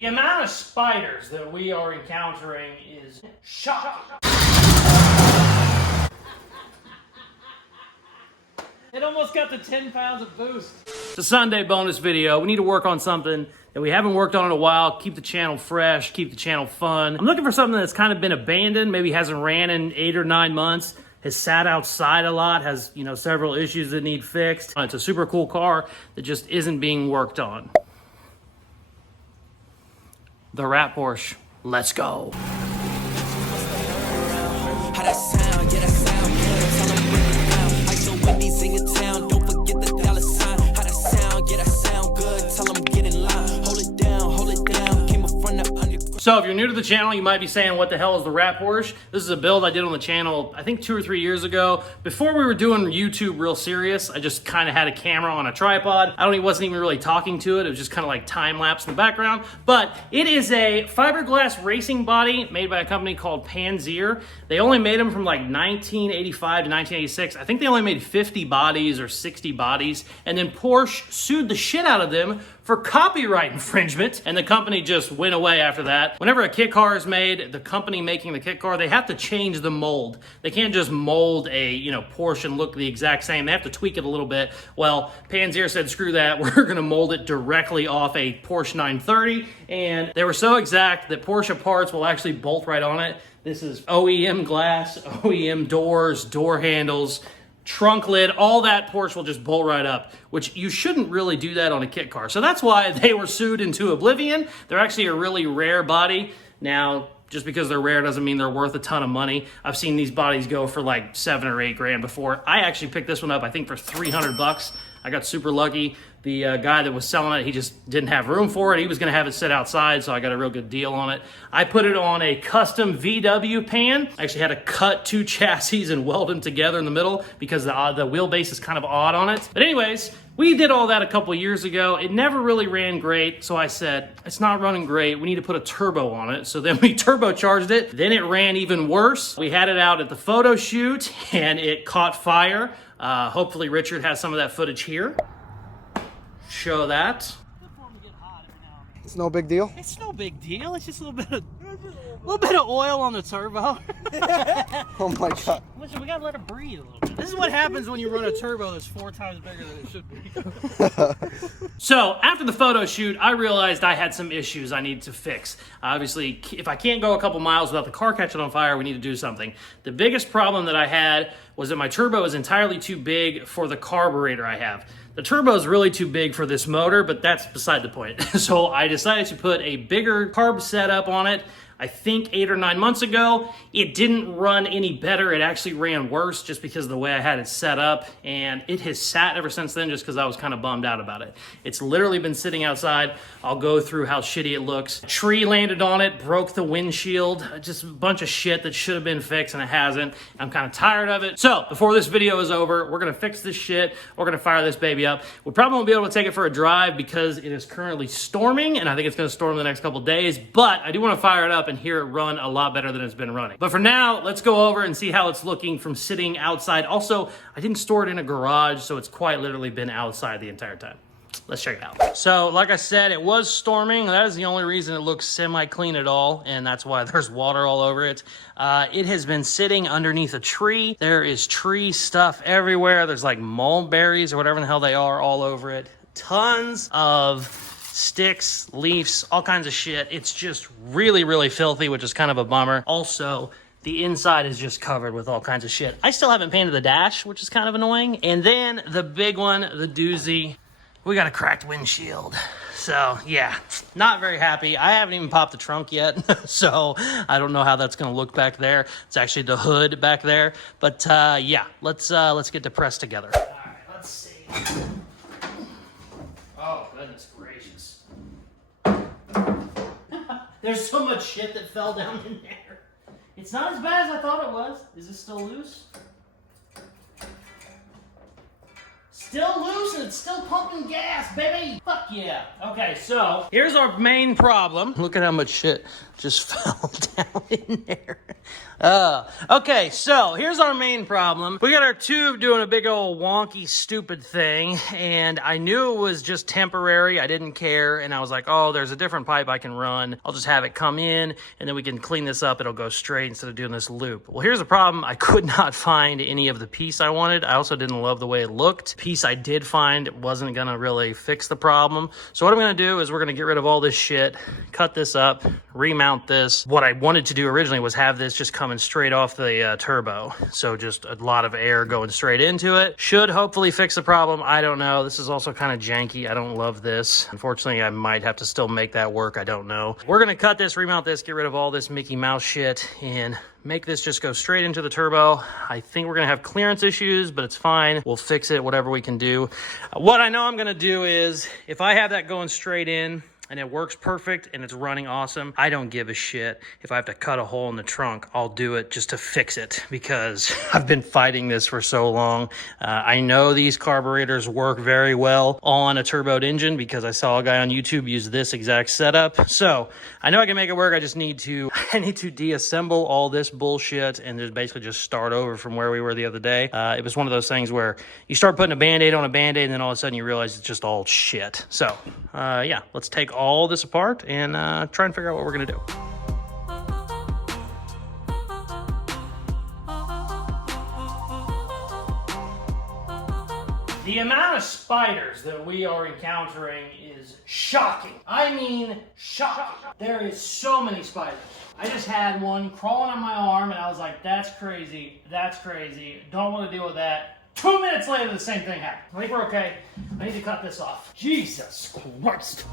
The amount of spiders that we are encountering is shocking. It almost got to 10 pounds of boost. It's a Sunday bonus video. We need to work on something that we haven't worked on in a while. Keep the channel fresh, keep the channel fun. I'm looking for something that's kind of been abandoned, maybe hasn't ran in 8 or 9 months, has sat outside a lot, has, you know, several issues that need fixed. It's a super cool car that just isn't being worked on. The Rat Porsche. Let's go. How that sound? Yeah, that sound good. Tell them bring it down. Like the Wendy's in your town. Don't forget the dollar sign. How that sound? Yeah, that sound good. Tell them get in line. Hold it down, hold it down. Came up from the underground. So if you're new to the channel, you might be saying, what the hell is the Rat Porsche? This is a build I did on the channel, I think 2 or 3 years ago. Before we were doing YouTube real serious, I just kind of had a camera on a tripod. Wasn't even really talking to it. It was just kind of like time-lapse in the background. But it is a fiberglass racing body made by a company called Panzer. They only made them from like 1985 to 1986. I think they only made 50 bodies or 60 bodies. And then Porsche sued the shit out of them for copyright infringement, and the company just went away after that. Whenever a kit car is made, the company making the kit car, they have to change the mold. They can't just mold a, you know, Porsche and look the exact same. They have to tweak it a little bit. Well, Panzer said, screw that, we're gonna mold it directly off a Porsche 930, and they were so exact that Porsche parts will actually bolt right on it. This is OEM glass, OEM doors, door handles, trunk lid, all that Porsche will just bolt right up, which you shouldn't really do that on a kit car. So that's why they were sued into oblivion. They're actually a really rare body. Now, just because they're rare doesn't mean they're worth a ton of money. I've seen these bodies go for like 7 or 8 grand before. I actually picked this one up, I think for 300 bucks. I got super lucky. The guy that was selling it, he just didn't have room for it. He was gonna have it sit outside, so I got a real good deal on it. I put it on a custom VW pan. I actually had to cut 2 chassis and weld them together in the middle because the wheelbase is kind of odd on it. But anyways, we did all that a couple years ago. It never really ran great, so I said, it's not running great. We need to put a turbo on it. So then we turbocharged it. Then it ran even worse. We had it out at the photo shoot and it caught fire. Hopefully Richard has some of that footage here. Show that. It's no big deal. It's no big deal. It's just a little bit of oil on the turbo. Oh my god. Listen, we gotta let it breathe a little bit. This is what happens when you run a turbo that's 4 times bigger than it should be. So after the photo shoot, I realized I had some issues I need to fix. Obviously, if I can't go a couple miles without the car catching on fire, we need to do something. The biggest problem that I had was that my turbo is entirely too big for the carburetor I have. The turbo is really too big for this motor, but that's beside the point. So I decided to put a bigger carb setup on it. I think 8 or 9 months ago. It didn't run any better. It actually ran worse just because of the way I had it set up, and it has sat ever since then just because I was kind of bummed out about it. It's literally been sitting outside. I'll go through how shitty it looks. A tree landed on it, broke the windshield, just a bunch of shit that should have been fixed and it hasn't. I'm kind of tired of it. So before this video is over, we're gonna fix this shit. We're gonna fire this baby up. We probably won't be able to take it for a drive because it is currently storming, and I think it's gonna storm the next couple days, but I do want to fire it up and hear it run a lot better than it's been running. But for now, let's go over and see how it's looking from sitting outside. Also, I didn't store it in a garage, so it's quite literally been outside the entire time. Let's check it out. So, like I said, it was storming. That is the only reason it looks semi-clean at all, and that's why there's water all over it. It has been sitting underneath a tree. There is tree stuff everywhere. There's like mulberries or whatever the hell they are all over it. Tons of sticks, leaves, all kinds of shit. It's just really, really filthy, which is kind of a bummer. Also, the inside is just covered with all kinds of shit. I still haven't painted the dash, which is kind of annoying. And then the big one, the doozy, we got a cracked windshield. So yeah, not very happy. I haven't even popped the trunk yet, so I don't know how that's gonna look back there. It's actually the hood back there. But yeah, let's get the press together. All right, let's see. Oh, goodness gracious. There's so much shit that fell down in there. It's not as bad as I thought it was. Is it still loose? Still loose and it's still pumping gas, baby. Fuck yeah. Okay, so here's our main problem. Look at how much shit just fell down in there. Okay, so here's our main problem. We got our tube doing a big old wonky stupid thing, and I knew it was just temporary. I didn't care, and I was like, oh, there's a different pipe I can run. I'll just have it come in, and then we can clean this up. It'll go straight instead of doing this loop. Well, here's the problem. I could not find any of the piece I wanted. I also didn't love the way it looked. The piece I did find wasn't gonna really fix the problem. So what I'm gonna do is we're gonna get rid of all this shit, cut this up, remount this. What I wanted to do originally was have this just coming straight off the turbo. So just a lot of air going straight into it. Should hopefully fix the problem. I don't know. This is also kind of janky. I don't love this. Unfortunately, I might have to still make that work. I don't know. We're gonna cut this, remount this, get rid of all this Mickey Mouse shit, and make this just go straight into the turbo. I think we're gonna have clearance issues, but it's fine. We'll fix it, whatever we can do. What I know I'm gonna do is, if I have that going straight in, and it works perfect and it's running awesome, I don't give a shit. If I have to cut a hole in the trunk, I'll do it just to fix it, because I've been fighting this for so long. I know these carburetors work very well on a turboed engine because I saw a guy on YouTube use this exact setup. So I know I can make it work. I just need to, deassemble all this bullshit and just basically just start over from where we were the other day. It was one of those things where you start putting a Band-Aid on a Band-Aid and then all of a sudden you realize it's just all shit. So yeah, let's take all this apart and try and figure out what we're gonna do. The amount of spiders that we are encountering is shocking. I mean, shocking. There is so many spiders. I just had one crawling on my arm and I was like, that's crazy, don't want to deal with that. 2 minutes later, the same thing happened. I think we're okay. I need to cut this off. Jesus Christ.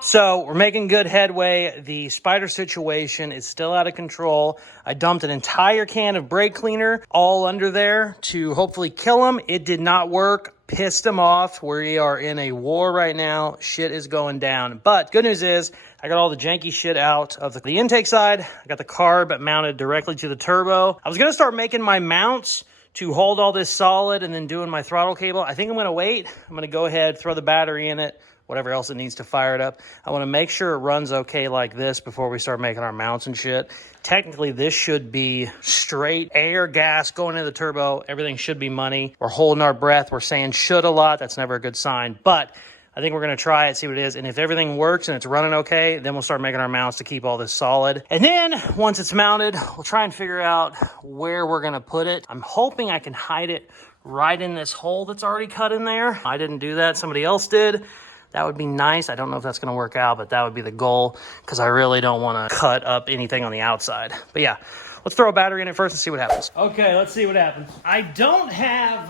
So we're making good headway. The spider situation is still out of control. I dumped an entire can of brake cleaner all under there to hopefully kill them. It did not work. Pissed them off. We are in a war right now. Shit is going down. But good news is I got all the janky shit out of the intake side. I got the carb mounted directly to the turbo. I was going to start making my mounts to hold all this solid and then doing my throttle cable. I think I'm going to wait. I'm going to go ahead, throw the battery in it, whatever else it needs to fire it up. I want to make sure it runs okay like this before we start making our mounts and shit. Technically, this should be straight air, gas going into the turbo. Everything should be money. We're holding our breath. We're saying should a lot. That's never a good sign. But I think we're going to try it, see what it is. And if everything works and it's running okay, then we'll start making our mounts to keep all this solid. And then once it's mounted, we'll try and figure out where we're going to put it. I'm hoping I can hide it right in this hole that's already cut in there. I didn't do that. Somebody else did. That would be nice. I don't know if that's going to work out, but that would be the goal because I really don't want to cut up anything on the outside. But yeah, let's throw a battery in it first and see what happens. Okay, let's see what happens. I don't have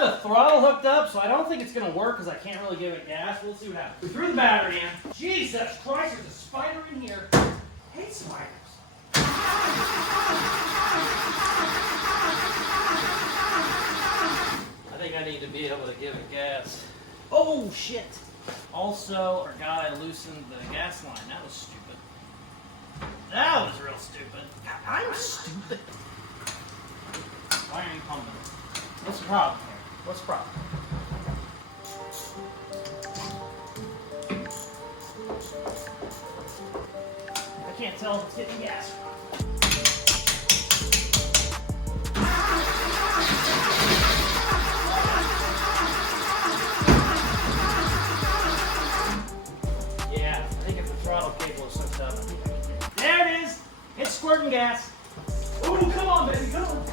the throttle hooked up, so I don't think it's going to work because I can't really give it gas. We'll see what happens. We threw the battery in. Jesus Christ, there's a spider in here. I hate spiders. I think I need to be able to give it gas. Oh, shit. Also, our guy loosened the gas line. That was stupid. That was real stupid. I'm stupid. Why are you pumping it? What's the problem here? What's the problem? I can't tell if it's hitting gas. Yeah, I think if the throttle cable is hooked up. There it is! It's squirting gas. Ooh, come on, baby, come on.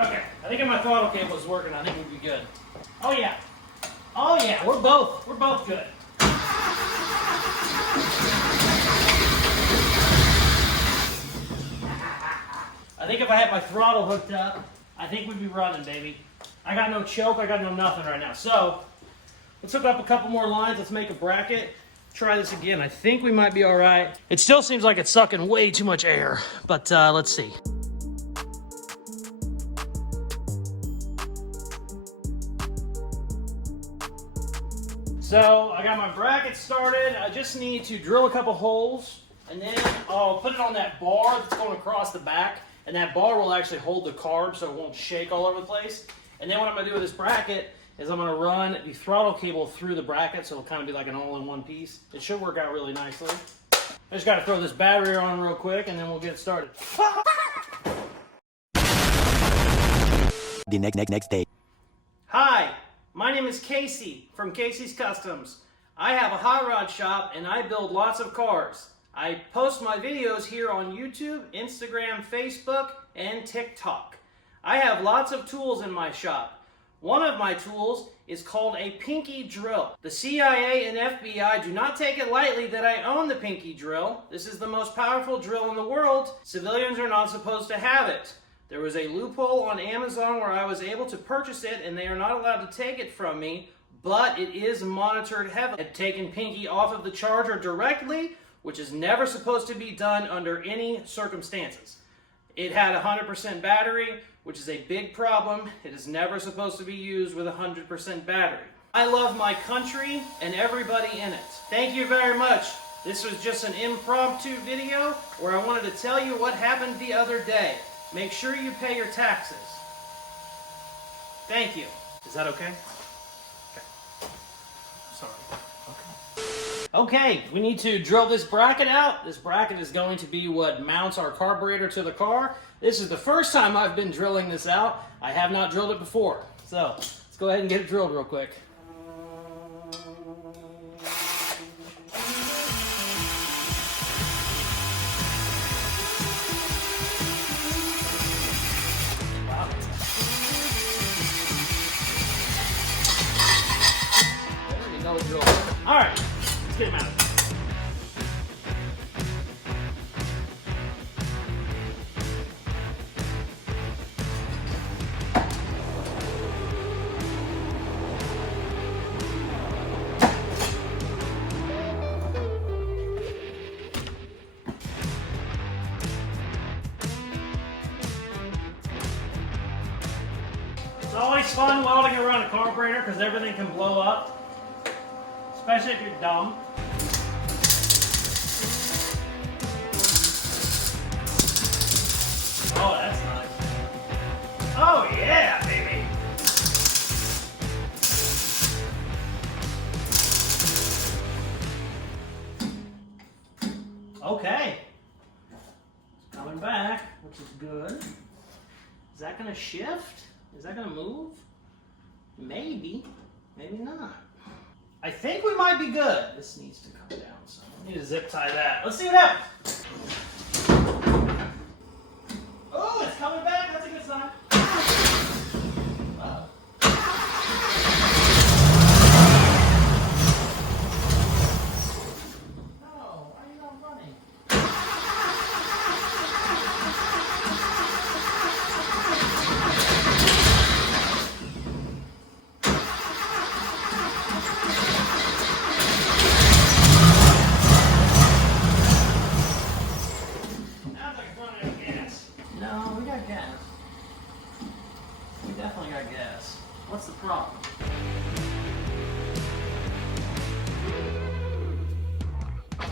Okay. I think if my throttle cable is working, I think we'd be good. Oh yeah, we're both good. I think if I had my throttle hooked up, I think we'd be running, baby. I got no choke, I got no nothing right now. So, let's hook up a couple more lines, let's make a bracket. Try this again, I think we might be all right. It still seems like it's sucking way too much air, but let's see. So I got my bracket started. I just need to drill a couple holes, and then I'll put it on that bar that's going across the back, and that bar will actually hold the carb so it won't shake all over the place. And then what I'm going to do with this bracket is I'm going to run the throttle cable through the bracket so it'll kind of be like an all-in-one piece. It should work out really nicely. I just got to throw this battery on real quick, and then we'll get started. The next day. Hi, my name is Casey from Caseyscustoms. I have a hot rod shop and I build lots of cars. I post my videos here on YouTube, Instagram, Facebook, and TikTok. I have lots of tools in my shop. One of my tools is called a pinky drill. The CIA and FBI do not take it lightly that I own the pinky drill. This is the most powerful drill in the world. Civilians are not supposed to have it. There was a loophole on Amazon where I was able to purchase it and they are not allowed to take it from me, but it is monitored heavily. I've taken pinky off of the charger directly, which is never supposed to be done under any circumstances. It had 100% battery, which is a big problem. It is never supposed to be used with 100% battery. I love my country and everybody in it. Thank you very much. This was just an impromptu video where I wanted to tell you what happened the other day. Make sure you pay your taxes. Thank you. Is that okay? Okay. Sorry. Okay, we need to drill this bracket out. This bracket is going to be what mounts our carburetor to the car. This is the first time I've been drilling this out. I have not drilled it before. So, let's go ahead and get it drilled real quick. All right, let's get him out. It's always fun welding around a carburetor because everything can blow up. Especially if you're dumb. Oh, that's nice. Oh yeah, baby. Okay. It's coming back, which is good. Is that gonna shift? Is that gonna move? Maybe. Maybe not. I think we might be good. This needs to come down some. I need to zip tie that. Let's see what happens. Oh, it's coming back. That's a good sign. Uh-oh. No, why are you not running? What's the problem?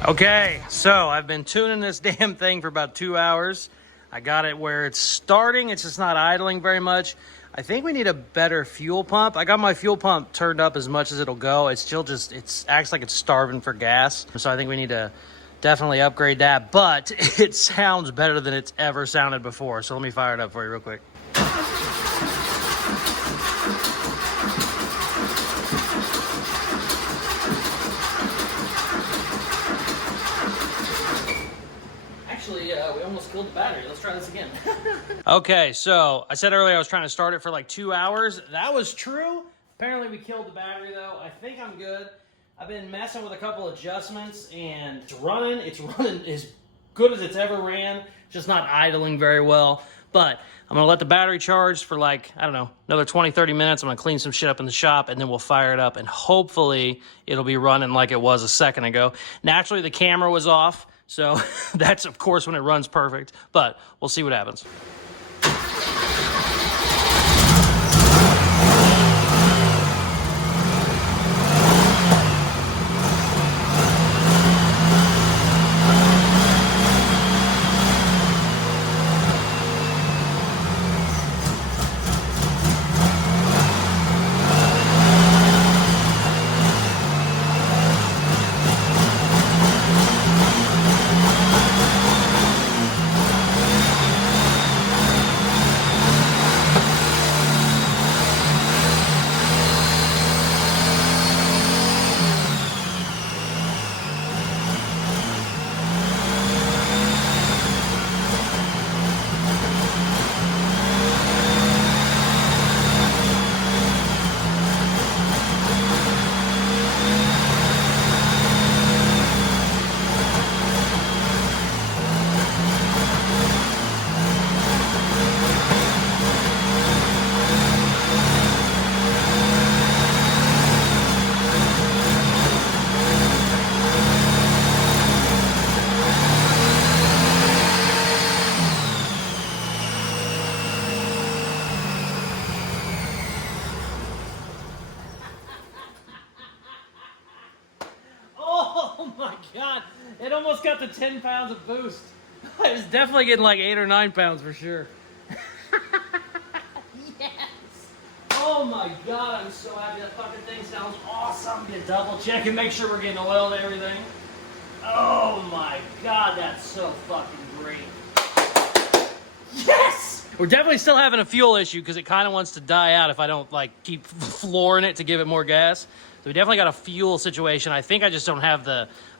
Okay, so I've been tuning this damn thing for about 2 hours. I got it where it's starting, it's just not idling very much. I think we need a better fuel pump. I got my fuel pump turned up as much as it'll go. It's still just, it acts like it's starving for gas. So I think we need to definitely upgrade that, but it sounds better than it's ever sounded before. So let me fire it up for you real quick. We almost killed the battery. Let's try this again. Okay, so I said earlier I was trying to start it for like 2 hours. That was true. Apparently we killed the battery though. I think I'm good. I've been messing with a couple adjustments and it's running as good as it's ever ran. Just not idling very well. But I'm gonna let the battery charge for like, I don't know, another 20, 30 minutes. I'm gonna clean some shit up in the shop and then we'll fire it up and hopefully it'll be running like it was a second ago. Naturally the camera was off. So that's, of course, when it runs perfect, but we'll see what happens. Oh my God. It almost got to 10 pounds of boost. I was definitely getting like 8 or 9 pounds for sure. Yes. Oh my God, I'm so happy. That fucking thing sounds awesome. You double check and make sure we're getting oil and everything. Oh my God, that's so fucking great. Yes! We're definitely still having a fuel issue because it kind of wants to die out if I don't like keep flooring it to give it more gas. So we definitely got a fuel situation. I think I just don't have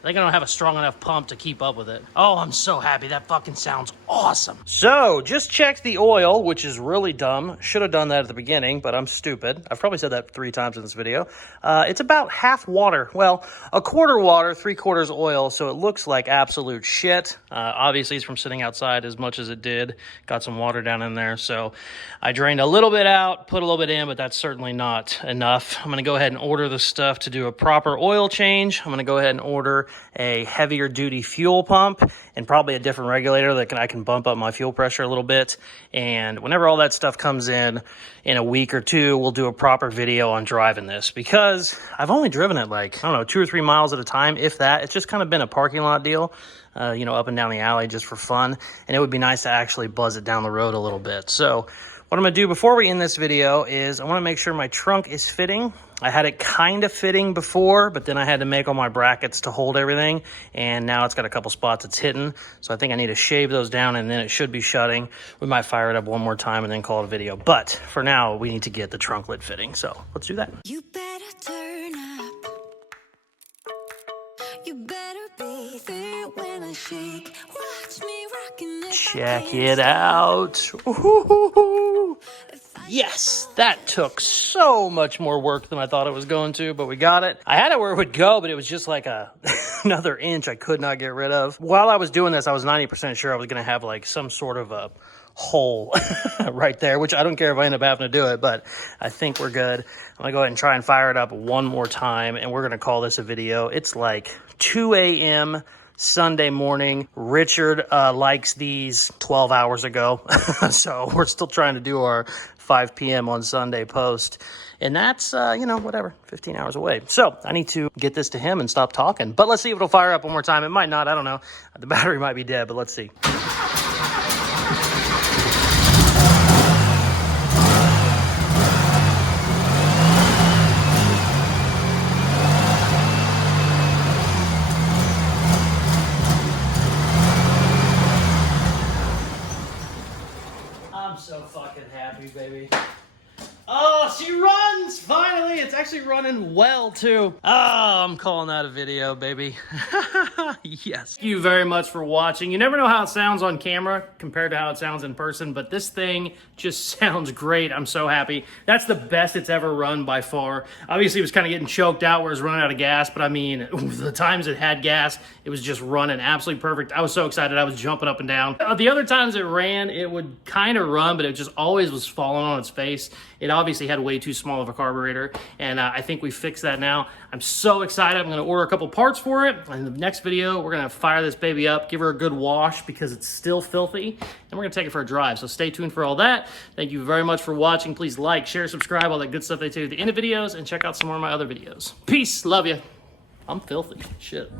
I don't have a strong enough pump to keep up with it. Oh, I'm so happy. That fucking sounds awesome. So, just checked the oil, which is really dumb. Should have done that at the beginning, but I'm stupid. I've probably said that 3 times in this video. It's about half water. Well, a quarter water, 3/4 oil, so it looks like absolute shit. Obviously, it's from sitting outside as much as it did. Got some water down in there, so I drained a little bit out, put a little bit in, but that's certainly not enough. I'm going to go ahead and order the stuff to do a proper oil change. I'm going to go ahead and order a heavier duty fuel pump and probably a different regulator that I can bump up my fuel pressure a little bit. And whenever all that stuff comes in a week or 2, we'll do a proper video on driving this because I've only driven it like, I don't know, 2 or 3 miles at a time, if that. It's just kind of been a parking lot deal, you know, up and down the alley just for fun. And it would be nice to actually buzz it down the road a little bit. So what I'm going to do before we end this video is I want to make sure my trunk is fitting. I had it kind of fitting before, but then I had to make all my brackets to hold everything, and now it's got a couple spots it's hitting, so I think I need to shave those down, and then it should be shutting. We might fire it up one more time and then call it a video, but for now, we need to get the trunk lid fitting, so let's do that. You better turn up. You better be there when I shake. Watch me rocking it. Check it out. Ooh. Yes, that took so much more work than I thought it was going to, but we got it. I had it where it would go, but it was just like another inch I could not get rid of. While I was doing this, I was 90% sure I was going to have like some sort of a hole right there, which I don't care if I end up having to do it, but I think we're good. I'm going to go ahead and try and fire it up one more time, and we're going to call this a video. It's like 2 a.m. Sunday morning. Richard likes these 12 hours ago, so we're still trying to do our 5 p.m. on Sunday post, and that's, you know, whatever, 15 hours away. So I need to get this to him and stop talking, but let's see if it'll fire up one more time. It might not, I don't know. The battery might be dead, but let's see. So fucking happy, baby. Oh, she runs! Finally! It's actually running well, too. Oh, I'm calling that a video, baby. Yes. Thank you very much for watching. You never know how it sounds on camera compared to how it sounds in person, but this thing just sounds great. I'm so happy. That's the best it's ever run by far. Obviously, it was kind of getting choked out where it was running out of gas, but I mean, the times it had gas, it was just running absolutely perfect. I was so excited. I was jumping up and down. The other times it ran, it would kind of run, but it just always was falling on its face. It obviously had way too small of a carburetor, and I think we fixed that now. I'm so excited. I'm going to order a couple parts for it. In the next video, we're going to fire this baby up, give her a good wash because it's still filthy, and we're going to take it for a drive. So stay tuned for all that. Thank you very much for watching. Please like, share, subscribe, all that good stuff they do at the end of videos, and check out some more of my other videos. Peace. Love you. I'm filthy. Shit.